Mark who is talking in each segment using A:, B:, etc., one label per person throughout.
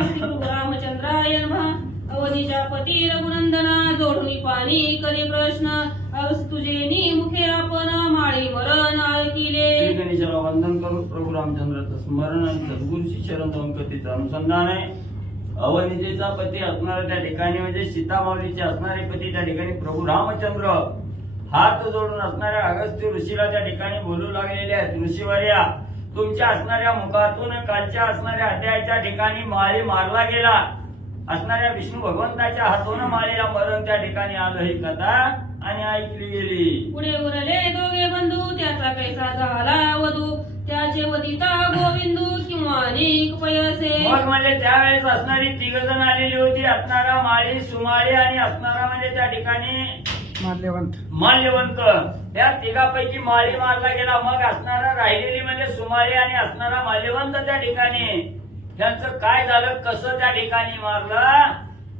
A: श्री प्रभू रामचंद्राय नमः। अवनीच्या पती रघुनंदना जोडणी पाणी करी प्रश्न अवस तुझे नी मुखे आपण माळी मरण ऐकिले
B: गणेशाला वंदन करून प्रभू रामचंद्राचं स्मरण आणि सद्गुरूची शरण जाऊन कथेचं अनुसंधान आहे. अवनिजेचा पती असणारा त्या ठिकाणी म्हणजे सीतामाऊलीचे असणारे पती त्या ठिकाणी प्रभू रामचंद्र हात जोडून असणाऱ्या अगस्त्य ऋषीला त्या ठिकाणी बोलू लागलेले आहेत. ऋषीवर्या तुमच्या असणाऱ्या मुखातून कालच्या असणाऱ्या अध्यायाच्या ठिकाणी माळी मारला गेला. असणाऱ्या विष्णू भगवंताच्या हातून माळीला मरण त्या ठिकाणी आलं ही कथा आणि ऐकली गेली.
A: पुढे उरले दोघे बंधू त्याचा कैसा झाला वधू. त्याचे वदिता गोविंदू किंवा अनेक पयसे
B: मग म्हणजे त्यावेळेस असणारी तिघ जण आलेली होती. असणारा माळी सुमाळी आणि असणारा म्हणजे त्या ठिकाणी
C: माल्यवंत.
B: माल्यवंत. या तिघापैकी माळी मारला गेला मग असणारा राहिलेली म्हणजे सुमाळी आणि असणारा माल्यवंत त्या ठिकाणी. त्यांचं काय झालं? कसं त्या ठिकाणी मारलं?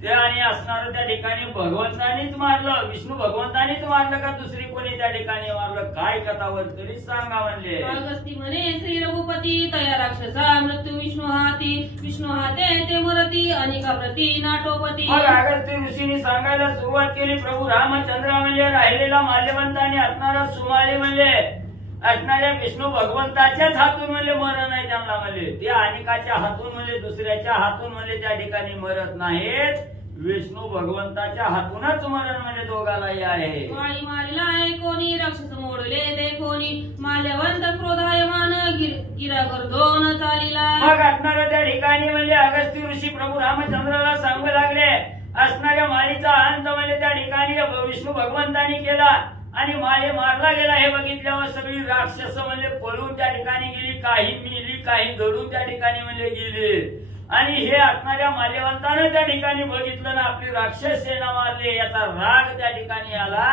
B: ते आणि असणारं त्या ठिकाणी भगवंतानीच मारलं विष्णू भगवंतानीच मारलं का दुसरी कोणी त्या ठिकाणी मारलं? काय कथावर तरी सांगा म्हणले.
A: अगस्ती म्हणे श्री रघुपती तया राक्षसा मृत्यू विष्णू हाती विष्णू हाते ते मरती अनेका प्रती नाटोपती.
B: मग अगस्त्य ऋषींनी सांगायला सुरुवात केली प्रभू रामचंद्र म्हणजे राहिलेला माल्यवंत आणि असणारा सुमाळी म्हणजे असणाऱ्या विष्णू भगवंताच्याच हातून म्हणजे मरण आहे त्यांना म्हणजे ते अनेकाच्या हातून म्हणजे दुसऱ्याच्या हातून म्हणजे त्या ठिकाणी मरत नाहीत. विष्णू भगवंताच्या हातूनच मरण म्हणजे दोघालाही आहे.
A: माळी मारिला आहे कोणी राक्षस मोडले ते कोणी माल्यवंत क्रोधायमान गिर- गिरागर दोन चालिला.
B: मग असणाऱ्या त्या ठिकाणी म्हणजे अगस्त्य ऋषी प्रभू रामचंद्राला सांगू लागले असणाऱ्या माळीचा अंत म्हणजे त्या ठिकाणी विष्णू भगवंतानी केला. आणि माळे मारला गेला हे बघितल्यावर सगळी राक्षस म्हणजे पळून त्या ठिकाणी गेली काही मिली काही दडून त्या ठिकाणी म्हणजे गेले. आणि हे असणाऱ्या माल्यवंतानं त्या ठिकाणी बघितलं ना आपली राक्षस सेना मारली याचा राग त्या ठिकाणी आला.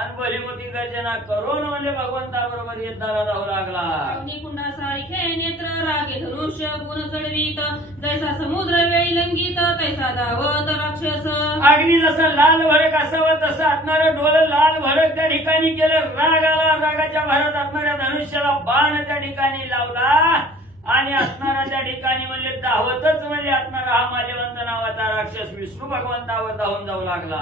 B: आणि बलिमती गर्जना करून म्हणजे भगवंताबरोबर युद्धाला जाऊ लागला.
A: अग्निकुंडा सारखे नेत्र रागे धनुष्य गुण चढवीत. जैसा समुद्र वेळी लंगित तैसा धावत राक्षस.
B: अग्नी जसं लाल भडक असावं तसं असणारं डोळं लाल भडक त्या ठिकाणी केलं. राग आला रागाच्या भरात असणाऱ्या धनुष्याला बाण त्या ठिकाणी लावला. आणि असणारा त्या ठिकाणी म्हणजे धावतच म्हणजे असणारा हा माल्यवंत नावाचा राक्षस विष्णू भगवंतावर धावून जाऊ लागला.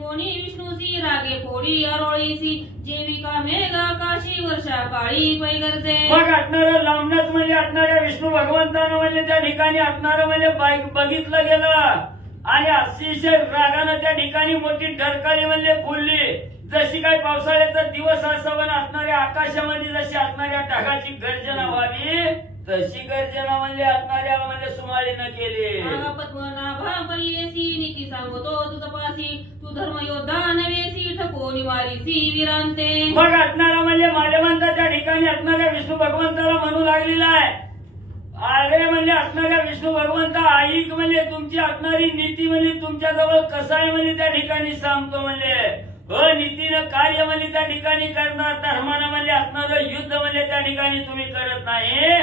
A: कोणी विष्णूची रागे फोडी अरोळीसी जेविका मेघ आकाशी वर्षा काळी पैगरचे.
B: मग असणारं लांबणच म्हणजे असणाऱ्या विष्णू भगवंतानं म्हणजे त्या ठिकाणी असणारं म्हणजे बाई- बघितलं गेलं. आणि अतिशय रागानं त्या ठिकाणी मोठी ढरकाळी म्हणजे फुलली. जशी काही पावसाळ्याचा दिवस असावा असणाऱ्या आकाशामध्ये जशी असणाऱ्या ढगाची गर्जना व्हावी तशी गर्जना म्हणजे असणाऱ्या म्हणजे सुमारीनं केली.
A: पद्मनाभा परियसी नीती सांगतो तुझपासी तू धर्म योद्धा नवेसी ठको निवारीसी विरांते.
B: मग असणारा म्हणजे मालेवंताच्या ठिकाणी असणाऱ्या विष्णू भगवंताला म्हणू लागलेला आहे. अरे म्हणजे असणाऱ्या विष्णू भगवंता ऐक म्हणजे तुमची असणारी नीती म्हणजे तुमच्या जवळ कसं आहे म्हणजे त्या ठिकाणी सांगतो म्हणजे. अनीतीनं कार्य म्हणजे त्या ठिकाणी करणार धर्मानं म्हणजे असणारं युद्ध म्हणजे त्या ठिकाणी तुम्ही करत नाही.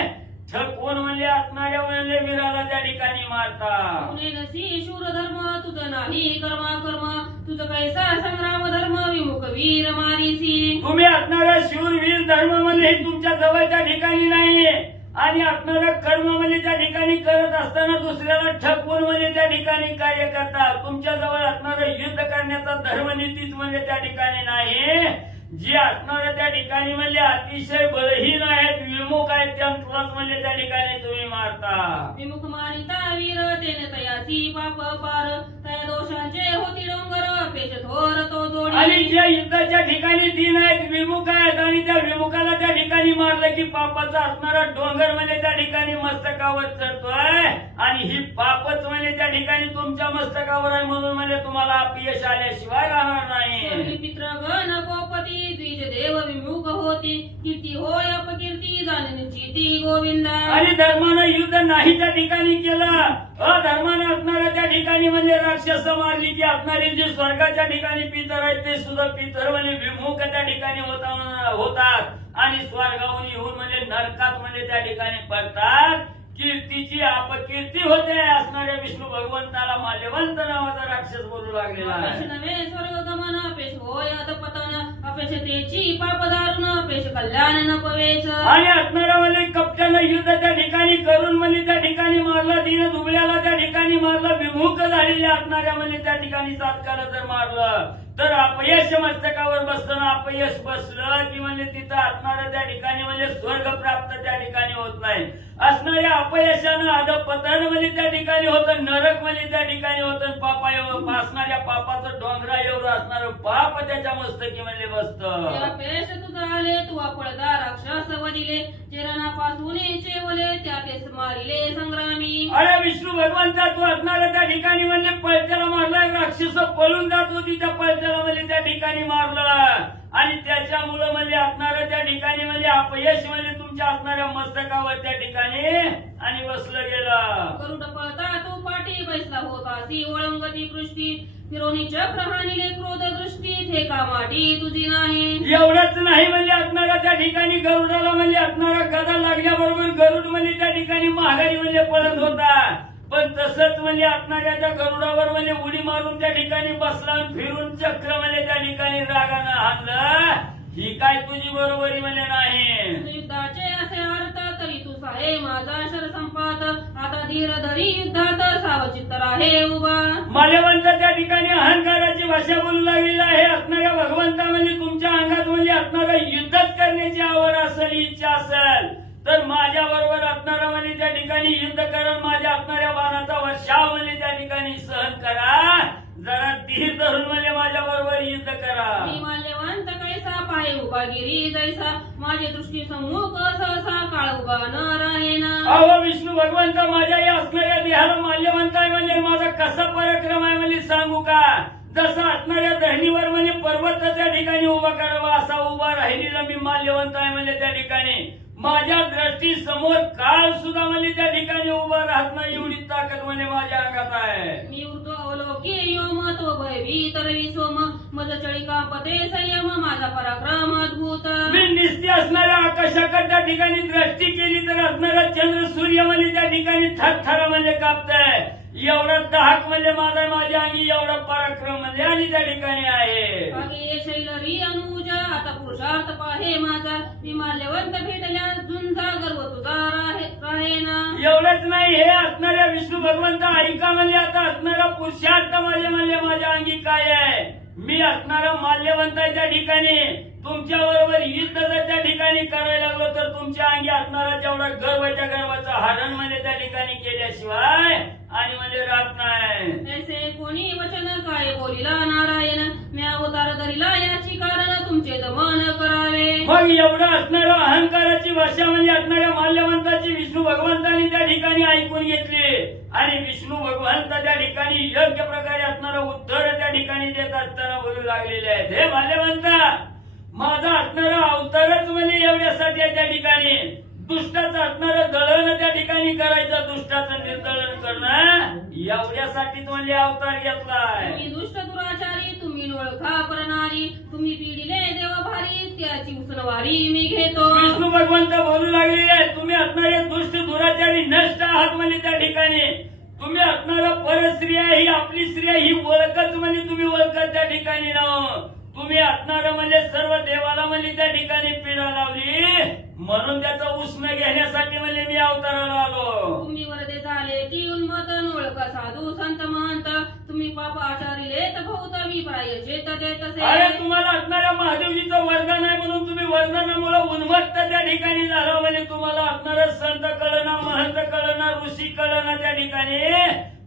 B: कोण म्हणजे असणाऱ्या म्हणजे वीराला त्या ठिकाणी मारता
A: पुणे नसी शूर धर्म तुझं नाही कर्मा कर्म तुझं कैसा संग्राम धर्म विमुख वीर मारीसी.
B: तुम्ही असणारा शूरवीर धर्म म्हणजे तुमच्या जवळच्या ठिकाणी नाहीये आणि असणारा कर्म म्हणजे त्या ठिकाणी करत असताना दुसऱ्याला ठकवून म्हणजे त्या ठिकाणी कार्य करता तुमच्या जवळ असणारं युद्ध करण्याचा धर्मनीतीच म्हणजे त्या ठिकाणी नाही. जे असणाऱ्या त्या ठिकाणी म्हणजे अतिशय बलहीन आहेत विमुख आहेत त्यांनाच म्हणजे त्या ठिकाणी तुम्ही मारता.
A: विमुख मारिता वीर तेने तयाची पाप पार तया दोषांचे होती डोंगर पेश थोर तो जोडी.
B: आणि जे युद्धाच्या ठिकाणी दिन आहेत विमुख आहेत आणि त्या विमुखाला त्या ठिकाणी मारलं की पापाचा असणारा डोंगर म्हणजे त्या ठिकाणी मस्तकावर चढतोय. आणि ही पापच म्हणजे त्या ठिकाणी तुमच्या मस्तकावर आहे म्हणून म्हणजे तुम्हाला अपयश आल्याशिवाय राहणार नाही.
A: स्वर्गी पितृगण गोपती द्विज देव विमुख होती कीर्ती होय अपकीर्ती जाणीची ती गोविंदा
B: आणि धर्मानं युद्ध नाही त्या ठिकाणी केलं. अधर्मानं असणाऱ्या त्या ठिकाणी म्हणजे राक्षस मारली की असणारे जे स्वर्गाच्या ठिकाणी पितर आहेत ते सुद्धा पितर म्हणजे विमुख त्या ठिकाणी होता होतात. आणि स्वर्गाहून येऊन म्हणजे नरकात म्हणजे त्या ठिकाणी पडतात. कीर्तीची अपकीर्ती होते. असणाऱ्या विष्णू भगवंताला माल्यवंत नावाचा राक्षस बोलू लागलेला आहे.
A: अपेक्षतेची स्वर्गगमन अपेक्ष कल्याण न पवेच.
B: आणि असणाऱ्या कपट्यानं युद्ध त्या ठिकाणी करून म्हणजे त्या ठिकाणी मारला दिन दुबळ्याला त्या ठिकाणी मारला विमुख झालेल्या असणाऱ्या म्हणजे त्या ठिकाणी सातकाला जर मारलं तर अपयश मस्तकावर बसताना अपयश बसलं की म्हणजे तिथं असणारं त्या ठिकाणी म्हणजे स्वर्ग प्राप्त त्या ठिकाणी होत नाही. असणाऱ्या अपयशानं अधपतन म्हणजे त्या ठिकाणी होतं नरक म्हणजे त्या ठिकाणी होतं पापा असणाऱ्या पापाचं डोंगरा एवढं असणारं पाप त्याच्या मस्तकी म्हणजे बसतं
A: अपेश तुझा आले तू पळदा राक्षस वदिले चेरणापासून चेवले त्या केस मारिले संग्रामी.
B: अरे विष्णू भगवंता तू असणाऱ्या त्या ठिकाणी म्हणजे पळत्याला मारलाय राक्षस पळून जात होती त्या पळत्याला म्हणजे त्या ठिकाणी मारलं. आणि त्याच्यामुळं म्हणजे त्या ठिकाणी म्हणजे अपयश म्हणजे तुमच्या असणाऱ्या मस्तकावर त्या ठिकाणी आणि बसलं गेलं.
A: गरुड पळता तू पाठी बैसला होता. ती ओळंगती पृष्टी फिरोनी चक्र हानिले क्रोध दृष्टी ठेका माटी तुझी नाही?
B: एवढंच नाही म्हणजे असणारा त्या ठिकाणी गरुडाला म्हणजे असणारा गदा लागल्याबरोबर गरुड म्हणजे त्या ठिकाणी महागारी म्हणजे पळत होता. पण तसंच म्हणजे असणाऱ्या त्या गरुडावर म्हणजे उडी मारून त्या ठिकाणी बसला फिरून चक्र म्हणजे त्या ठिकाणी रागानं हाणलं. ही काय तुझी बरोबरी म्हणजे नाही?
A: युद्धाचे असे अर्थ तरी तू साहे माझा शर संपात. आता धीर धरी युद्धात सावचित्त आहे उभा.
B: माल्यवंत त्या ठिकाणी अहंकाराची भाषा बोलू लागलेली आहे. असणाऱ्या भगवंता म्हणजे तुमच्या अंगात म्हणजे असणारं युद्धच करण्याची आवड असेल इच्छा असेल तर माझ्या बरोबर असणारा म्हणजे त्या ठिकाणी युद्ध करा. माझ्या असणाऱ्या बाणाचा वर्षाव म्हणजे त्या ठिकाणी सहन करा. जरा धीर धरून म्हणजे माझ्या बरोबर युद्ध करा.
A: मी माल्यवंत कैसा पाहे उभा गिरी जैसा. माझी दृष्टी सम्मुख सहसा काळ उभा न राहेना.
B: अहो विष्णू भगवंत माझ्या या असणाऱ्या देहाला माल्यवंत आहे म्हणजे माझा कसा पराक्रम आहे म्हणजे सांगू का? जसा असणाऱ्या धरणीवर म्हणजे पर्वत त्या ठिकाणी उभा करावा असा उभा राहिलेला मी माल्यवंत आहे म्हणजे त्या ठिकाणी. माझ्या दृष्टी समोर काळ सुद्धा म्हणजे त्या ठिकाणी उभा राहत नाही एवढी ताकद म्हणजे माझ्या अंगात आहे.
A: मी ऊर्ध्व अवलोकी योम तो भयवी तरवी सोम मज चळिका पते संयम माझा पराक्रम अद्भुत.
B: मी निस्ती असणाऱ्या आकाशाकडे त्या ठिकाणी दृष्टी केली तर असणारा चंद्र सूर्य म्हणजे त्या ठिकाणी थरथर म्हणजे कापताय. एवढा दाहक म्हणजे माझा माझ्या अंगी एवढा पराक्रम म्हणजे आणि त्या ठिकाणी आहे.
A: शैलरी अनुजा आता पुरुषार्थ पाहे माझा. मी माल्यवंत भेटल्या झुंजा गर्व तुझा राहे राहेना.
B: एवढंच नाही हे असणाऱ्या विष्णू भगवंत ऐका म्हणजे आता असणारा पुरुषार्थ माझे म्हणजे माझ्या अंगी काय आहे? मी असणारा माल्यवंत आहे त्या ठिकाणी. तुमच्या बरोबर युद्ध जर त्या ठिकाणी करायला लागलो तर तुमच्या अंगी असणारा जेवढा गर्व आहे त्या गर्वाचं हरण म्हणजे त्या ठिकाणी केल्याशिवाय आणि म्हणजे राहत नाही.
A: ऐसे कोणी वचन काय बोलिला नारायण? मी अवतार धरिला याची कारण तुमचे दमन करावे.
B: मग एवढं असणारं अहंकाराची भाषा म्हणजे असणाऱ्या माल्यवंताची विष्णू भगवंतांनी त्या ठिकाणी ऐकून घेतली. आणि विष्णू भगवंत त्या ठिकाणी योग्य प्रकारे असणारं उत्तर त्या ठिकाणी देत असताना बोलू लागलेले आहेत. हे माल्यवंता! माझा असणारा अवतारच म्हणजे एवढ्यासाठी त्या ठिकाणी. दुष्टाचं असणारं दळण त्या ठिकाणी करायचं दुष्टाचं निर्दळन करणं एवढ्यासाठीच म्हणजे अवतार घेतलाय.
A: तुम्ही दुष्ट दुराचारी तुम्ही ओळखा करणारी तुम्ही पिढीले देव भारी त्याची उसनवारी मी घेतो.
B: विष्णू भगवंत बोलू लागलेले आहेत तुम्ही असणारे दुष्ट दुराचारी नष्ट आहात म्हणजे त्या ठिकाणी. तुम्ही असणारा परस्त्रिया ही आपली स्त्रिया ही ओळखच म्हणजे तुम्ही ओळखत त्या ठिकाणी ना तुम्ही असणारं म्हणजे सर्व देवाला म्हणजे त्या ठिकाणी पिढा लावली. म्हणून त्याचा उष्ण घेण्यासाठी म्हणजे मी अवताराला आलो.
A: तुम्ही वरदे झाले की उन्मत ओळखा साधू संत महंत. तुम्ही पाप आचारिले तर बहुत मी देत
B: अरे तुम्हाला असणाऱ्या महादेवजीचं वरदान आहे म्हणून तुम्ही वरदानामुळे उन्मत्त त्या ठिकाणी झालं. म्हणजे तुम्हाला असणारं संत कळना महंत कळना ऋषी कळना त्या ठिकाणी.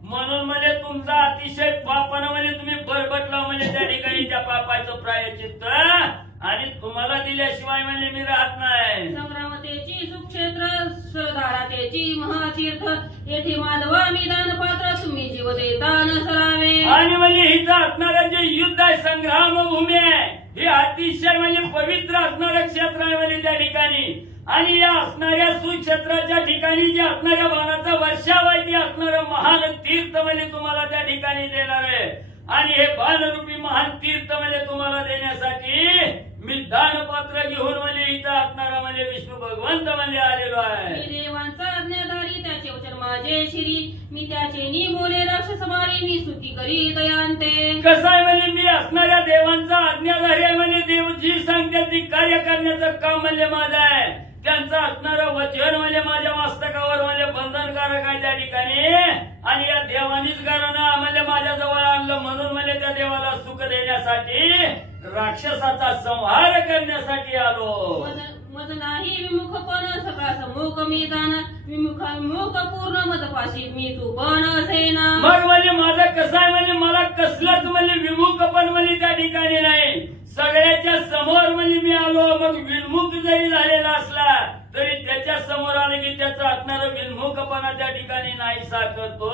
B: म्हणून म्हणजे तुमचा अतिशय पापानं म्हणजे तुम्ही बरबटला म्हणजे त्या ठिकाणी त्या पापाचं प्रायचित्त आणि तुम्हाला दिल्याशिवाय म्हणजे मी राहत नाही.
A: मातेची सुक्षेत्र श्रद्धारातेची महातीर्थ येथे माधवा निदान पात्र तुम्ही जीव देता न सरावे
B: आणि म्हणजे हिचं असणारं जे युद्ध आहे संग्राम भूमी आहे हे अतिशय म्हणजे पवित्र असणारं क्षेत्र आहे म्हणजे त्या ठिकाणी. आणि या असणाऱ्या सुक्षेत्राच्या ठिकाणी जे असणाऱ्या बाणाचा वर्षावायती असणारं महान तीर्थ म्हणजे तुम्हाला त्या ठिकाणी देणार आहे. आणि हे बाणरूपी महान तीर्थ म्हणजे तुम्हाला देण्यासाठी मी दानपात्र घेऊन म्हणजे इथं असणारा म्हणजे विष्णू भगवंत म्हणजे आलेलो आहे.
A: देवांचा आज्ञाधारी त्याचे माझे शिरी. मी त्याचे नि बोले राक्षस मारी मी स्तुती करी दयांते
B: कसं आहे म्हणजे मी असणाऱ्या देवांचा आज्ञाधारी आहे म्हणजे देव जी सांगते ती कार्य करण्याचं काम म्हणजे माझं आहे. त्यांचं असणारं वचन म्हणजे माझ्या मस्तकावर म्हणजे बंधनकारक आहे त्या ठिकाणी. आणि या देवानीच घरानं म्हणजे माझ्या जवळ आणलं देण्यासाठी राक्षसाचा संहार करण्यासाठी आलो.
A: मज नाही विमुख पण सगळा समुख मी जाण विमुख विमुख पूर्ण मज पाशी मी तू पण असेना
B: मग म्हणजे माझं कसं आहे म्हणजे मला कसलंच म्हणजे विमुख पण म्हणजे त्या ठिकाणी नाही. सगळ्याच्या समोर म्हणजे मी आलो मग विमुख जरी झालेला असला तरी त्याच्यासमोर आले की त्याचा असणारा विमुखपणा त्या ठिकाणी नाहीसा करतो.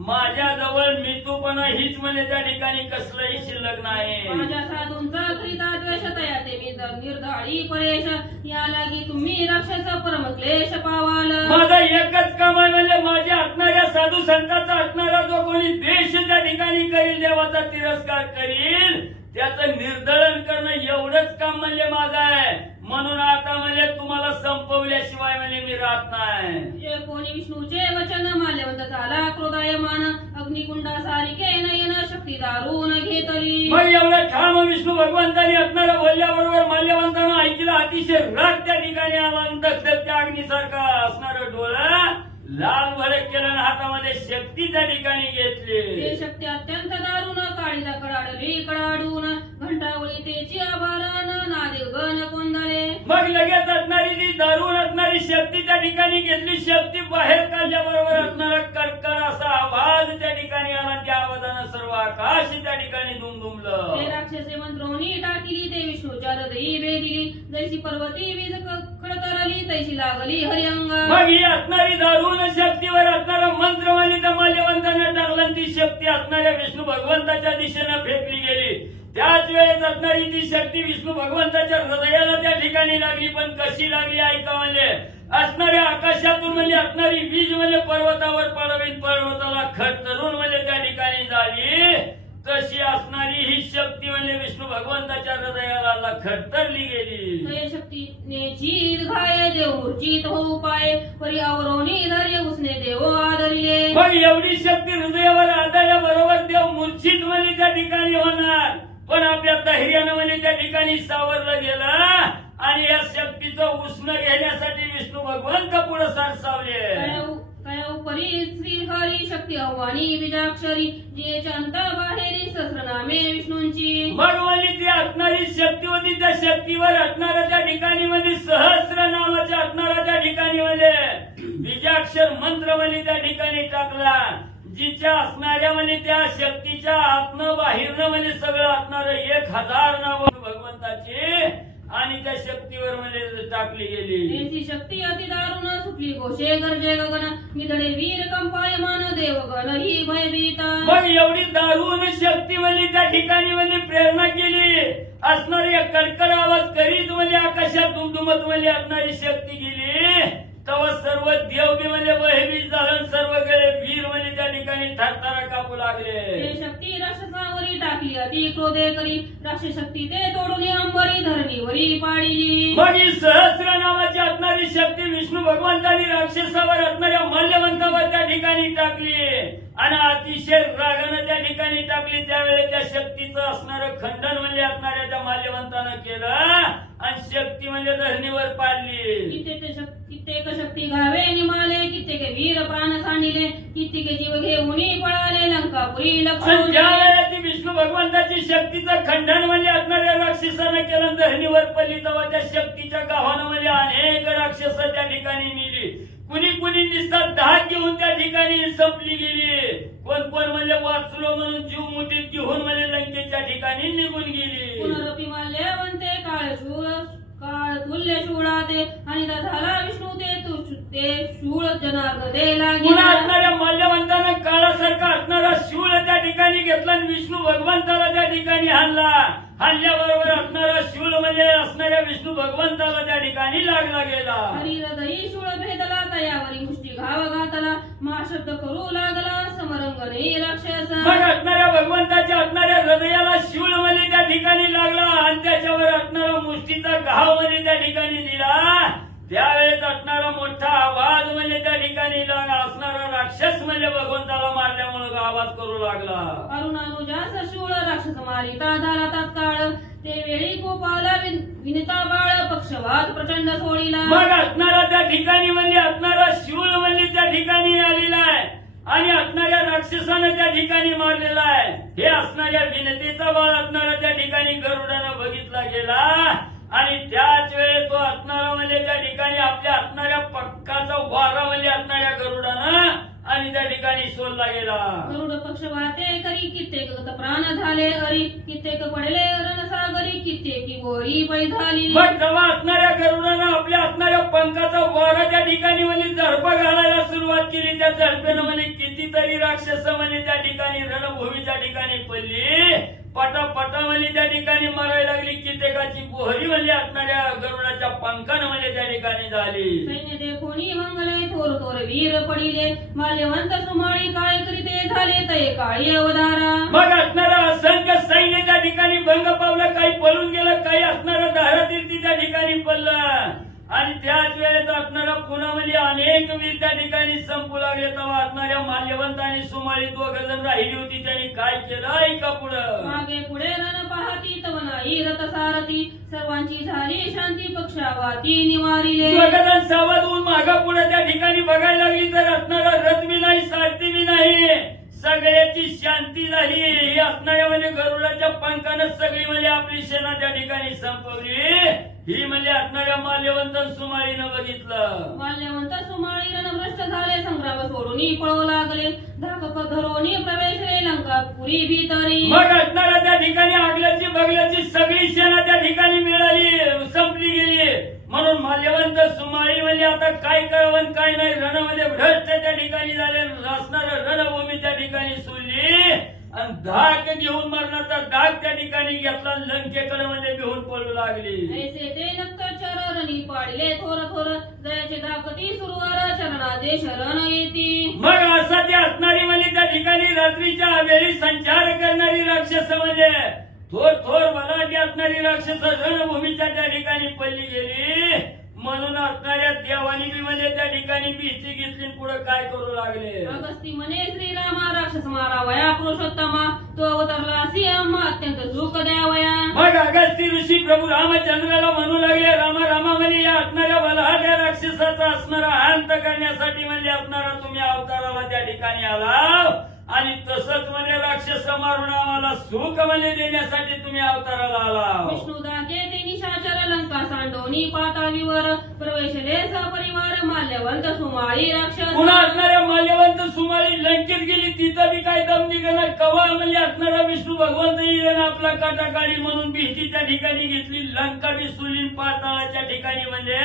B: माझ्या जवळ मितूपणा हीच म्हणजे त्या ठिकाणी कसलंही शिल्लक नाही.
A: माझ्या साधूंचा करिता द्वेष तयाते मी तर निर्धाळी परेश या लागी तुम्ही राक्षस परम क्लेश पावाल.
B: माझं एकच काम आहे म्हणजे माझ्या असणाऱ्या साधू संतांचा असणारा जो कोणी देश त्या ठिकाणी करील देवाचा तिरस्कार करील त्याचं निर्दळन करणं एवढंच काम म्हणजे माझं आहे. म्हणून आता म्हणजे तुम्हाला संपवल्याशिवाय म्हणजे मी राहत नाही.
A: जे कोणी विष्णूचे वचन माल्यवंत झाला क्रोधायमान? अग्निकुंडा सारिके नयन शक्ती दारून घेतली.
B: मग एवढं ठाम विष्णू भगवंतानी असणारा बोलल्याबरोबर माल्यवंतानं ऐकलं अतिशय राग त्या ठिकाणी आला त्या अग्नीसारखा असणारं डोळं लाल भडक केलं हातामध्ये शक्ती त्या ठिकाणी
A: ते
B: घेतली
A: शक्ती अत्यंत दारुण काळीला कडाडली कडाडून घंटावळी तेची आभारण
B: मग लगेच असणारी ती दारून असणारी शक्ती त्या ठिकाणी घेतली. शक्ती बाहेर काढल्याबरोबर असणारा कडकड असा आवाज त्या ठिकाणी आला. त्या आवाजानं सर्व आकाश त्या ठिकाणी दुमदुमलं.
A: राक्षसे मंत्रोनी टाकिली ते विष्णूच्या हृदयी जैसी पर्वती वीज खळतरली तैशी लागली हरिअंग.
B: मग ही असणारी दारून शक्तीवर असणारा मंत्र म्हणजे त्या माल्यवंतानं टाकला ती शक्ती असणाऱ्या विष्णू भगवंताच्या दिशेनं फेकली गेली. त्याच वेळेस असणारी ती शक्ती विष्णू भगवंताच्या हृदयाला त्या ठिकाणी लागली. पण कशी लागली ऐका म्हणजे असणाऱ्या आकाशातून म्हणजे असणारी वीज म्हणजे पर्वतावर पडवीन. पर्वताला खतरून म्हणजे त्या ठिकाणी झाली तशी असणारी ही शक्ती म्हणजे विष्णू भगवंताच्या हृदयाला खतरली गेली
A: तय शक्तीने जीत घाय परी अवरोनी धैर्य उसने देव आदरिले.
B: मग एवढी शक्ती हृदयावर आदळल्या बरोबर देव मूर्छित म्हणजे त्या ठिकाणी होणार. पण आपल्या धैर्यानं म्हणजे त्या ठिकाणी सावरलं गेलं आणि या शक्तीचं उष्ण घेण्यासाठी विष्णू भगवंत पुढे सरसावले
A: उपरी श्री हरी शक्ती आव्हानी बीजाक्षरी जे अंत बाहेरी सहस्रनामे विष्णूंची.
B: म्हणजे ती असणारी शक्ती होती त्या शक्तीवर असणाऱ्या त्या ठिकाणी म्हणजे सहस्र नावाच्या असणाऱ्या त्या ठिकाणी म्हणजे बीजाक्षर मंत्र म्हणजे त्या ठिकाणी टाकला. जिच्या असणाऱ्या म्हणजे त्या शक्तीच्या आतनं बाहेरनं म्हणजे सगळं असणारं एक हजार नाव भगवंताची आणि त्या शक्तीवर म्हणजे टाकली गेली.
A: त्यांची शक्ती अति दारुण सुटली. घोषे गरजे गगन निधडे वीर कंपायमान देवगण ही भयभीता.
B: मग एवढी दारुण शक्ती म्हणजे त्या ठिकाणी म्हणजे प्रेरणा केली. असणारी कडकड आवाज करीत म्हणजे आकाशात दुमदुमत म्हणजे असणारी शक्ती गेली. लागले
A: ते शक्ती राक्षसावरी टाकली. अति क्रोधे करी राक्षस शक्ती ते तोडून अंबरी धरणीवरी पाडिली.
B: मग ही सहस्र नावाची असणारी शक्ती विष्णू भगवंतानी राक्षसावर असणाऱ्या मल्यवंतावर त्या ठिकाणी टाकली. आणि अतिशय रागानं त्या ठिकाणी टाकली. त्यावेळेस त्या शक्तीचं असणारं खंडन म्हणजे असणाऱ्या त्या माल्यवंतानं केलं. आणि शक्ती म्हणजे धरणीवर पाडली.
A: कित्येक शक- कित्येक शक्ती घावे निमाले कित्येक वीर प्राण सांडिले कित्येक जीव घेऊन पळाले लंकापुरी
B: आणि
A: लक्ष्मण
B: ज्या वेळेला ती विष्णू भगवंताची शक्तीचं खंडन म्हणजे असणाऱ्या राक्षसानं केलं धरणीवर पडली तेव्हा त्या शक्तीच्या गावानं म्हणजे अनेक राक्षस त्या ठिकाणी नेली. कुणी कुणी दिसतात दहा घेऊन त्या ठिकाणी संपली गेली. कोण कोण म्हणजे वाचलो म्हणून जीव मुठीत घेऊन म्हणजे लंकेच्या ठिकाणी निघून गेली.
A: पुनरपी माल्यवंते काळ शूळ काळ तुल्य शूळाते आणि झाला विष्णू ते तू ते शूळ जनार्द दे
B: असणाऱ्या मल्यवंतानं काळासारखा असणारा शूळ त्या ठिकाणी घेतला आणि विष्णू भगवंताला त्या ठिकाणी हाणला. हाणल्याबरोबर असणारा शूळ म्हणजे असणाऱ्या विष्णू भगवंताला त्या ठिकाणी लागला गेला.
A: हरिहृदयी शूळ भेदला तयावरी मुष्टी घाव घातला महाशब्द करू लागला समरंगणे राक्षस.
B: मग असणाऱ्या भगवंताच्या असणाऱ्या हृदयाला शूळमध्ये त्या ठिकाणी लागला मुष्टीचा घावमध्ये त्या ठिकाणी दिला त्यावेळेस असणारा मोठा आवाज म्हणजे त्या ठिकाणी असणारा राक्षस म्हणजे भगवंताला मारल्यामुळे आवाज करू लागला.
A: अरुणानुजास शूळ राक्षस मारिता झाला तात्काळ. ते वेळी गोपाला विन- विनिता बाळ पक्षवात प्रचंड सोडिला.
B: मग असणारा त्या ठिकाणी म्हणजे असणारा शिवळ म्हणजे त्या ठिकाणी आलेला आहे. आणि असणाऱ्या राक्षसानं त्या ठिकाणी मारलेला आहे. हे असणाऱ्या विनतेचा बाळ असणारा त्या ठिकाणी गरुडानं बघितला गेला. आणि त्याच वेळेस तो असणारा म्हणजे त्या ठिकाणी आपल्या असणाऱ्या पक्काचा वारा म्हणजे असणाऱ्या गरुडानं आणि त्या ठिकाणी सोडला गेला.
A: गरुड पक्ष वाहते करी कित्येक प्राण झाले अरी कित्येक पडले रणसागरी कित्येकी गोरी पै झाली.
B: मग जेव्हा असणाऱ्या गरुडानं आपल्या असणाऱ्या पंखाचा वारा त्या ठिकाणी म्हणजे झडप घालायला सुरुवात केली. त्या झडपेनं म्हणजे कितीतरी राक्षस म्हणजे त्या ठिकाणी रणभूमीच्या ठिकाणी पडली. पटा पटा म्हणजे त्या ठिकाणी मरायला लागली. कित्येकाची बोहरी म्हणजे असणाऱ्या गरुडाच्या पंखानं म्हणजे त्या ठिकाणी झाली.
A: सैन्य देखोनी मंगले थोर थोर वीर पडिले. माल्यवंत सुमाळी काय करीते झाले तये काळी अवधारा.
B: मग असणारा असंख्य सैन्य त्या ठिकाणी भंग पावलं काही पळून गेलं काही असणारं धारातीर्थी त्या ठिकाणी पडलं. आणि त्याच वेळेस असणारा पुण्यामध्ये अनेक त्या ठिकाणी संपू लागले तेव्हा असणाऱ्या माल्यवंत आणि सुमाळी दोघ जण राहिली होती. त्यांनी काय केलं? ऐका पुढं?
A: मागे पुढे रण पाहती तव नाही रथ सारथी. सर्वांची झाली शांती पक्षावाती निवारिले.
B: दोघ जण सावध होऊन मागा पुढे त्या ठिकाणी बघायला लागली तर असणारा रथ बी नाही सारथी बी नाही. सगळ्याची शांती झाली. ही असणाऱ्या म्हणजे गरुडाच्या पंखानं सगळी म्हणजे आपली सेना त्या ठिकाणी संपवली. ही म्हणजे असणाऱ्या माल्यवंत सुमाळीनं बघितलं.
A: माल्यवंत सुमाळी रणभ्रष्ट झाले संग्राम सोडून पळू लागले. धाकप धरोनी प्रवेशले लंका पुरी भीतरी.
B: मग त्या ठिकाणी आगल्याची बगल्याची सगळी सेना त्या ठिकाणी मिळाली संपली गेली. म्हणून माल्यवंत सुमाळी म्हणजे आता काय करावं काय नाही रणमध्ये भ्रष्ट त्या ठिकाणी झाले असणार रणभूमी त्या ठिकाणी सोडली. आणि धाक घेऊन मरणाचा डाग त्या ठिकाणी घेतला लंकेकडे म्हणजे घेऊन पळू लागली.
A: ऐसे ते नक्त चरणी पाडले थोर थोर जयाचे दाकती सुरवार चरणाचे शरण येती
B: मग असं ते असणारी म्हणजे त्या ठिकाणी रात्रीच्या वेळी संचार करणारी राक्षस म्हणजे? थोर थोर मराठी असणारी राक्षस रणभूमीच्या त्या ठिकाणी पडली गेली. म्हणून असणाऱ्या देवानी बी म्हणजे त्या ठिकाणी भीती घेतली पुढे काय करू लागले?
A: अगस्ती म्हणे श्रीरामा राक्षस मारावया पुरुषोत्तमा तो अवतरला सिंह अत्यंत सुख द्यावया.
B: मग अगस्ती ऋषी प्रभू रामचंद्राला म्हणू लागले रामा रामा म्हणजे या असणाऱ्या बलहाट्या राक्षसाचा असणारा अंत करण्यासाठी म्हणजे असणारा तुम्ही अवताराला त्या ठिकाणी आला आणि तसंच म्हणजे राक्षस मारून आम्हाला सुख म्हणजे देण्यासाठी तुम्ही अवताराला आला
A: विष्णू दागे ते निशाचर लंका दोन्ही पाताळीवर प्रवेशले सपरिवार माल्यवंत सुमाळी राक्षस.
B: पुन्हा असणाऱ्या माल्यवंत सुमारी लंकेत गेली तिथं बी काय दम निघणार कवा म्हणजे असणारा विष्णू भगवंत येईल आणि आपला काटाकाळी म्हणून भीती त्या ठिकाणी घेतली. लंका बी सुलीन पाताळाच्या ठिकाणी म्हणजे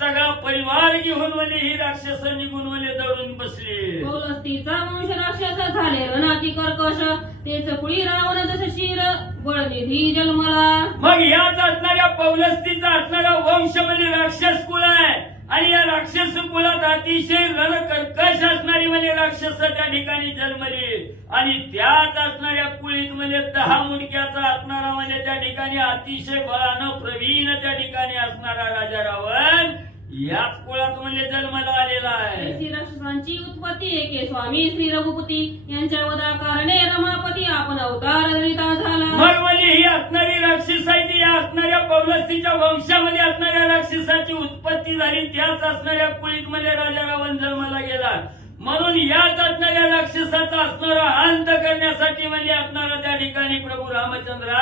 B: सगळा परिवार घेऊन म्हणजे ही राक्षस निघून म्हणजे दडून बसली.
A: कौलस्तीचा वंश राक्षस झाले रणाती कर्कश तेच कुळी रावण जस शिर बळनिधी जन्मला.
B: मग याच असणाऱ्या पौलस्तीचा असणारा वंश म्हणजे राक्षस कुळ आहे. आणि या राक्षस कुळात अतिशय रणकर्कश असणारी म्हणजे राक्षस त्या ठिकाणी जन्मली. आणि त्याच असणाऱ्या कुळीत म्हणजे दहा मुंडक्याचा असणारा म्हणजे त्या ठिकाणी अतिशय बळानं प्रवीण त्या ठिकाणी असणारा राजा रावण. याच कुळात म्हणजे जन्माला आलेला आहे.
A: ऐसी राक्षसांची उत्पत्ती एके स्वामी श्री रघुपती यांच्या वदाकारणे रमापती आपण अवतार धरिता झाला.
B: मग म्हणजे ही असणारी राक्षस आहे ती या असणाऱ्या पौलस्तीच्या वंशामध्ये असणाऱ्या राक्षसाची उत्पत्ती झाली. त्याच असणाऱ्या कुळीत मध्ये राजा रावण जन्माला गेला. म्हणून याच असणाऱ्या राक्षसाचा असणारा अंत करण्यासाठी म्हणजे असणारा त्या ठिकाणी प्रभू रामचंद्र.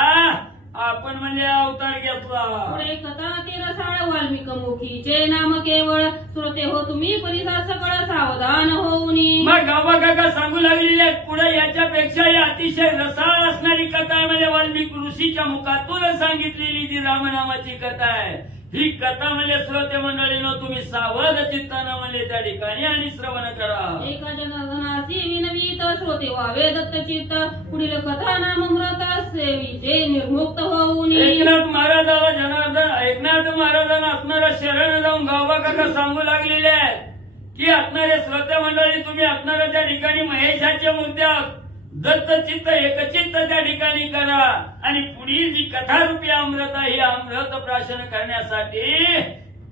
B: आपण म्हणजे अवतार घेतला.
A: पुढे कथा ते रसाळ वाल्मिक मुखीचे नाम केवळ श्रोते हो तुम्ही परिसा सकळ सावधान होऊनी.
B: मग गावा काका सांगू लागलेले पुढे याच्यापेक्षा ही अतिशय रसाळ असणारी कथा आहे. म्हणजे वाल्मिक ऋषीच्या मुखातून सांगितलेली जी रामनामाची कथा आहे. ही कथा म्हणजे श्रोते मंडळीनो तुम्ही सावध चित्तानं म्हणजे त्या ठिकाणी आणि श्रवण करा.
A: एका जनार्दनासी विनवीत श्रोते व्हावे दत्त चित्त. पुढील कथा नाम मृत सेवीचे निर्मुक्त होऊनी.
B: एकनाथ महाराजाला जनार्दन एकनाथ महाराजांना असणारा शरण जाऊन गावा काका सांगू लागलेले आहेत. की असणारे श्रोते मंडळी तुम्ही असणाऱ्या त्या ठिकाणी महेशाच्या मूर्त्या दत्त चित्त एकचित्त त्या ठिकाणी करा. आणि पुढील जी कथारूपी अमृत आहे हे अमृत प्राशन करण्यासाठी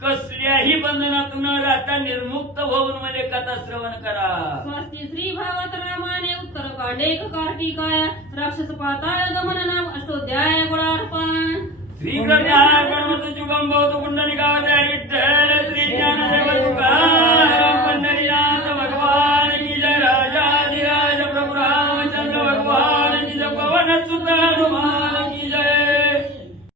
B: कसल्याही बंधनातून राहता निर्मुक्त होऊन मध्ये कथा श्रवण करा.
A: स्वस्ति श्री भागवत रामाने उत्तर कांडे कार्तिकाय राक्षस पाताळ गमन नाम अष्टोध्याय गुणार्पण.
B: श्री ज्ञान गणपती शुभम भवतो कुंडलिकावते विठ्ठल श्री ज्ञानदेव तुकाराम Lord,